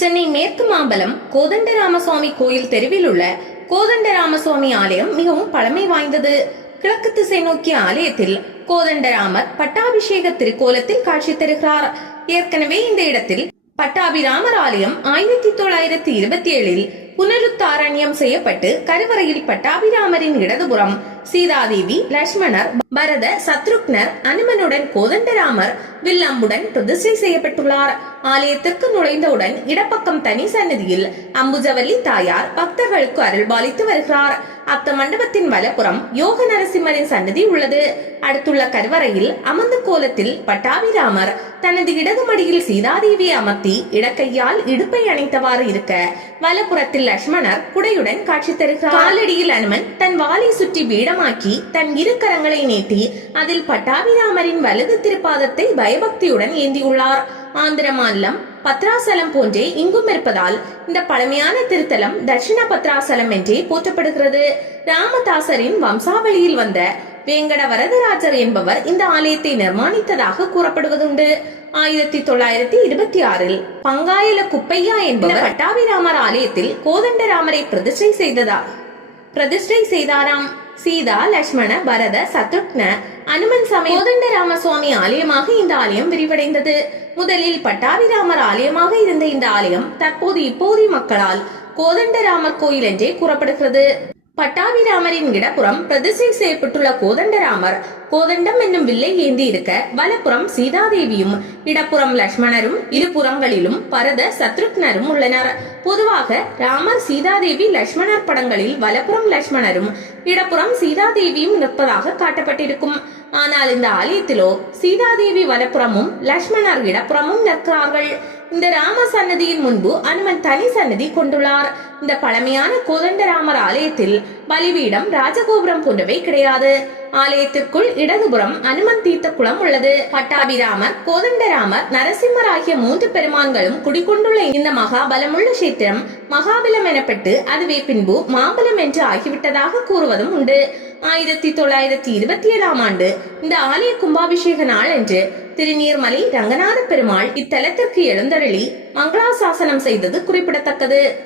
சென்னை மேற்கு மாம்பலம் கோதண்டராமசுவாமி கோயில் தெருவில் உள்ள கோதண்டராமசுவாமி ஆலயம் மிகவும் பழமை வாய்ந்தது. கிழக்கு திசை நோக்கிய ஆலயத்தில் கோதண்டராமர் பட்டாபிஷேக திருக்கோலத்தில் காட்சி தருகிறார். ஏற்கனவே இந்த இடத்தில் பட்டாபிராமர் ஆலயம் 1927 புனருத்தாரண்யம் செய்யப்பட்டு கருவறையில் பட்டாபிராமரின் இடதுபுறம் சீதாதேவி, லட்சுமணர், பரத, சத்ருக்னர், அனுமனுடன் கோதண்டராமர் வில்லம்புடன் பிரதிஷ்டை செய்யப்பட்டுள்ளார். ஆலயத்திற்கு நுழைந்தவுடன் இடப்பக்கம் தனி சன்னதியில் அம்புஜவல்லி தாயார் பக்தர்களுக்கு அருள்பாலித்து வருகிறார். அத்த மண்டபத்தின் வலப்புறம் யோக நரசிம்மரின் சன்னதி உள்ளது. அடுத்துள்ள கருவறையில் அமர்ந்த கோலத்தில் பட்டாபிராமர் தனது இடது மடியில் சீதாதேவியை அமர்த்தி இடக்கையால் இடுப்பை அணைத்தவாறு இருக்க, வலப்புறத்தில் லட்சுமணர் குடையுடன் காட்சி தருகிறார். காலடியில் அனுமன் தன் வாளை சுற்றி பீடமாக்கி தன் இரு கரங்களை நீட்டி அதில் பட்டாபிராமரின் வலது திருப்பாதத்தை பயபக்தியுடன் ஏந்தியுள்ளார். ஆந்திர மாநிலம் பத்ராசலம் போன்றே இங்கும் இருப்பதால் இந்த பழமையான திருத்தலம் தட்சிண பத்ராசலம் என்றே போற்றப்படுகிறது. ராமதாசரின் வம்சாவளியில் வந்த வேங்கட வரதராஜர் என்பவர் இந்த ஆலயத்தை நிர்மாணித்ததாக கூறப்படுவதுண்டு. 1926 பங்காயல குப்பையா என்பவர் பட்டாபிராமர் ஆலயத்தில் கோதண்டராமரை பிரதிஷ்டை செய்தாராம். சீதா, லட்சுமண, பரத, சத்ருக்ன, அனுமன் சமேத கோதண்டராமசுவாமி ஆலயமாக இந்த ஆலயம் விரிவடைந்தது. முதலில் பட்டாபிராமர் ஆலயமாக இருந்த இந்த ஆலயம் தற்போது இப்போதைய மக்களால் கோதண்டராமர் கோயில் என்றே கூறப்படுகிறது. பட்டாபிராமரின் இடப்புறம் பிரதிஷ்டை செய்யப்பட்டுள்ள கோதண்டராமர் கோதண்டம் என்னும் வில்லை ஏந்தி இருக்க, வலப்புறம் சீதாதேவியும் இடப்புறம் லட்சுமணரும் இருபுறங்களிலும் பரத, சத்ருக்னரும் உள்ளனர். பொதுவாக ராமர், சீதாதேவி, லட்சுமணர் படங்களில் வலப்புறம் லட்சுமணரும் இடப்புறம் சீதாதேவியும் நிற்பதாக காட்டப்பட்டிருக்கும். ஆனால் இந்த ஆலயத்திலோ சீதாதேவி வலப்புறமும் லட்சுமணர் இடப்புறமும் நிற்கிறார்கள். இந்த ராம சன்னதியின் முன்பு அனுமன் தனி சன்னதி கொண்டுள்ளார். இந்த பழமையான கோதண்டராமர் ஆலயத்தில் பலிபீடம், ராஜகோபுரம் போன்றவை கிடையாது. ஆலயத்திற்குள் இடதுபுறம் அனுமன் தீர்த்த குளம் உள்ளது. பட்டாபிராமர், கோதண்டராமர், நரசிம்மர் ஆகிய 3 பெருமான்களும் குடிகொண்டுள்ள இந்த மகாபலமுள்ள கஷேத்திரம் மகாபலம் எனப்பட்டு அதுவே பின்பு மாம்பலம் என்று ஆகிவிட்டதாக கூறுவதும் உண்டு. 1927 ஆண்டு இந்த ஆலய கும்பாபிஷேக நாள் என்று திருநீர்மலை ரங்கநாத பெருமாள் இத்தலத்திற்கு எழுந்தருளி மங்களாசாசனம் செய்தது குறிப்பிடத்தக்கது.